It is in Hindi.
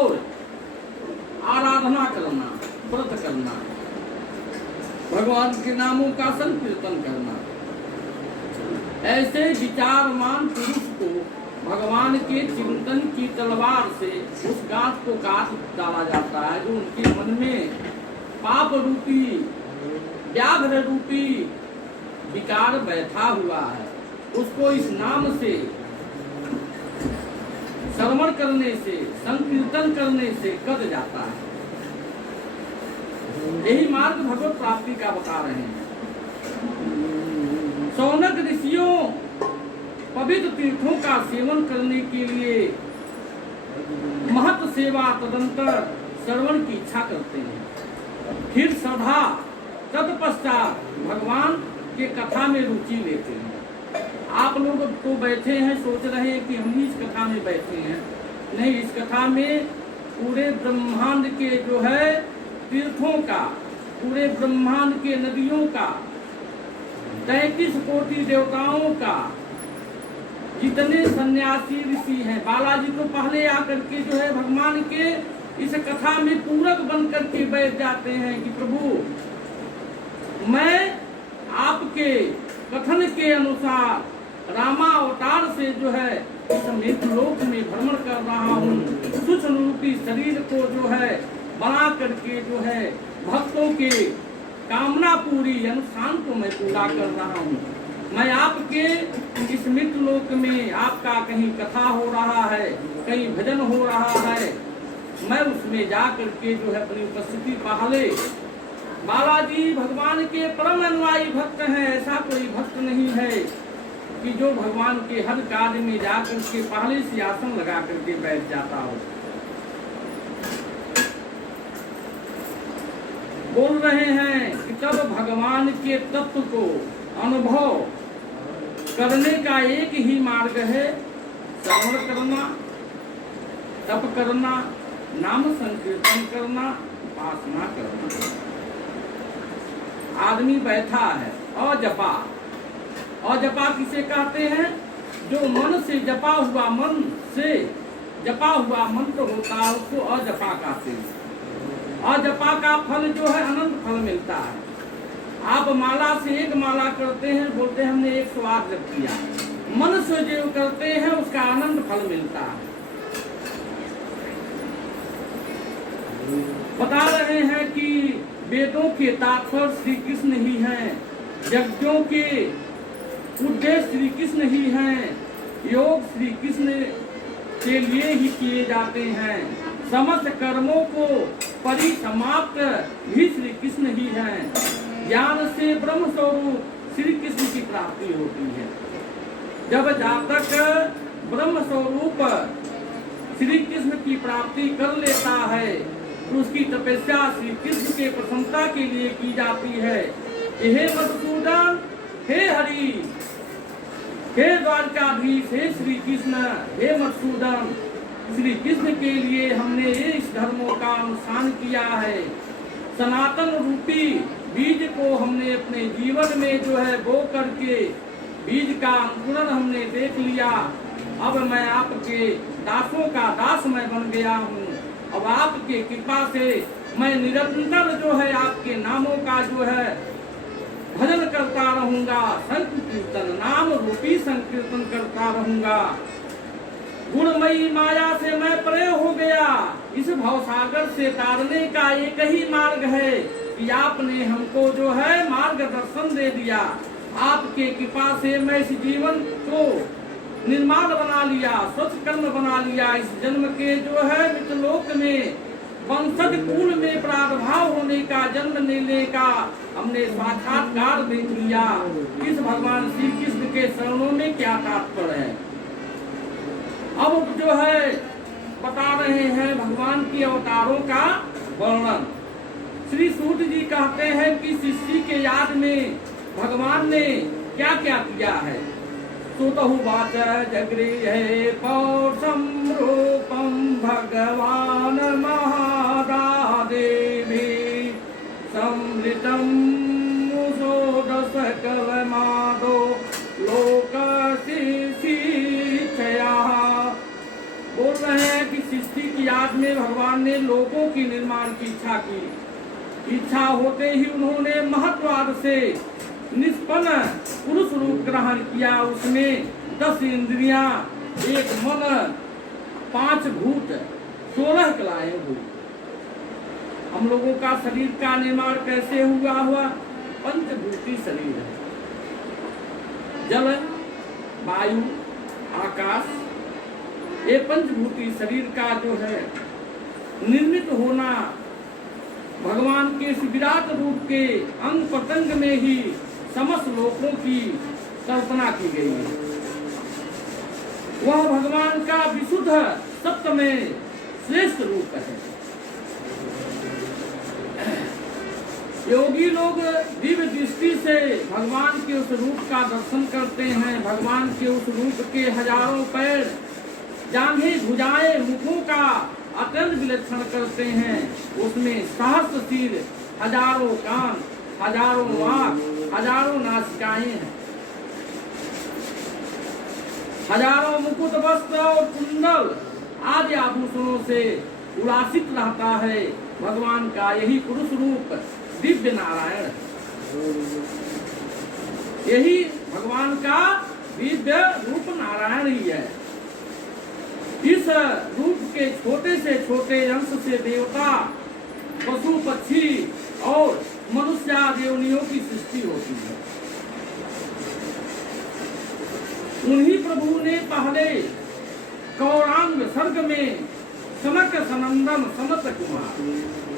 और आराधना करना, व्रत करना, भगवान के नामों का संकीर्तन करना। ऐसे विचारमान पुरुष को भगवान के चिंतन की तलवार से उस गांठ को काट डाला जाता है जो उनके मन में पाप रूपी, व्याघ्र रूपी विकार बैठा हुआ है। उसको इस नाम से श्रवण करने से, संकीर्तन करने से कट जाता है। यही मार्ग भगवत प्राप्ति का बता रहे हैं। शौनक ऋषियों पवित्र तीर्थों का सेवन करने के लिए महत सेवा तदंतर श्रवण की इच्छा करते हैं। फिर श्रद्धा तत्पश्चात भगवान के कथा में रुचि लेते हैं। आप लोग तो बैठे हैं, सोच रहे हैं कि हम ही इस कथा में बैठे हैं। नहीं, इस कथा में पूरे ब्रह्मांड के जो है तीर्थों का, पूरे ब्रह्मांड के नदियों का, 33 कोटि देवताओं का, जितने सन्यासी ऋषि हैं, बालाजी तो पहले आकर के जो है भगवान के इस कथा में पूरक बन करके बैठ जाते हैं कि प्रभु मैं आपके कथन के अनुसार रामावतार से जो है इस मृतलोक में भ्रमण कर रहा हूँ। सूक्ष्म रूपी शरीर को जो है बना करके जो है भक्तों के कामना पूरी अनुष्ठान को मैं पूरा कर रहा हूँ। मैं आपके इस मृतलोक में आपका कहीं कथा हो रहा है, कहीं भजन हो रहा है, मैं उसमें जा करके जो है अपनी उपस्थिति पहले। बालाजी भगवान के परम अनुयायी भक्त हैं। ऐसा कोई भक्त नहीं है कि जो भगवान के हर कार्य में जाकर के पहले से आसन लगा करके बैठ जाता हो। बोल रहे हैं कि तब भगवान के तत्व को अनुभव करने का एक ही मार्ग है, श्रवण करना, तप करना, नाम संकीर्तन करना, उपासना करना। आदमी बैठा है अजपा। अजपा किसे कहते हैं? जो मन से जपा हुआ, मन से जपा हुआ मंत्र होता है उसको अजपा कहते हैं। अजपा का फल जो है अनंत फल मिलता है। आप माला से एक माला करते हैं, बोलते हैं हमने 108 जप किया। मन से जो करते हैं उसका अनंत फल मिलता है। बता रहे हैं कि वेदों के तात्पर्य श्री कृष्ण ही हैं, यज्ञों के उद्देश्य श्री कृष्ण ही हैं, योग श्री कृष्ण के लिए ही किए जाते हैं, समस्त कर्मों को परिसमाप्त भी श्री कृष्ण ही हैं। ज्ञान से ब्रह्म स्वरूप श्री कृष्ण की प्राप्ति होती है। जब जातक ब्रह्म स्वरूप श्री कृष्ण की प्राप्ति कर लेता है तो उसकी तपस्या श्री कृष्ण के प्रसन्नता के लिए की जाती है। हे मधुसूदन, हे हरि, हे द्वारकाधीश, हे श्री कृष्ण, हे मधुसूदन, श्री कृष्ण के लिए हमने इस धर्मों का अनुष्ठान किया है। सनातन रूपी बीज को हमने अपने जीवन में जो है बो करके बीज का अंकुरण हमने देख लिया। अब मैं आपके दासों का दास मैं बन गया हूँ। अब आपके कृपा से मैं निरंतर जो है आपके नामों का जो है भजन करता रहूंगा, संकीर्तन, नाम रूपी संकीर्तन करता रहूंगा। गुणमयी माया से मैं परे हो गया। इस भवसागर से तारने का एक ही मार्ग है कि आपने हमको जो है मार्गदर्शन दे दिया। आपके कृपा से मैं इस जीवन को निर्माण बना लिया, स्वच्छ कर्म बना लिया। इस जन्म के जो है मृतलोक में वंशज कुल में प्रादुर्भाव होने का, जन्म लेने का हमने साक्षात्कार देख लिया। इस भगवान श्री कृष्ण के शरणों में क्या तात्पर्य है। अब जो है बता रहे हैं भगवान के अवतारों का वर्णन। श्री सूत जी कहते हैं कि शिष्य के याद में भगवान ने क्या क्या किया है। सुतहुवाच जगृहे पौषं रूपं भगवान महादेवी संवृतं मुषोदश कलमादो लोकशिक्षया। बोल रहे हैं कि सृष्टि की याद में भगवान ने लोगों की निर्माण की इच्छा की। इच्छा होते ही उन्होंने महत्वाद से निष्पन्न पुरुष रूप ग्रहण किया। उसमें 10 इंद्रियां, 1 मन, 5 भूत, 16 कलाएं हुई। हम लोगों का शरीर का निर्माण कैसे हुआ? पंचभूती शरीर है। जल, वायु, आकाश, ये पंचभूती शरीर का जो है निर्मित होना भगवान के इस विराट रूप के अंग प्रत्यंग में ही समस्त लोकों की कल्पना की गई है। वह भगवान का विशुद्ध सत्य में श्रेष्ठ रूप है। योगी लोग दिव्य दृष्टि से भगवान के उस रूप का दर्शन करते हैं। भगवान के उस रूप के हजारों पैर, जांघें, भुजाएं, मुखों का अत्यंत विलक्षण करते हैं। उसमें सहस्त्र सिर, हजारों कान, हजारों आँख, हजारों नासिकाएं हैं। हजारों मुकुट, वस्त्र और कुंडल आदि आभूषणों से उल्लासित रहता है। भगवान का यही पुरुष रूप दिव्य नारायण, यही भगवान का दिव्य रूप नारायण ही है। इस रूप के छोटे से छोटे अंश से देवता, पशु, पक्षी और मनुष्य देवनियों की सृष्टि होती है। उन्हीं प्रभु ने पहले गौरांग सर्ग में सनक सनंदन सनत कुमार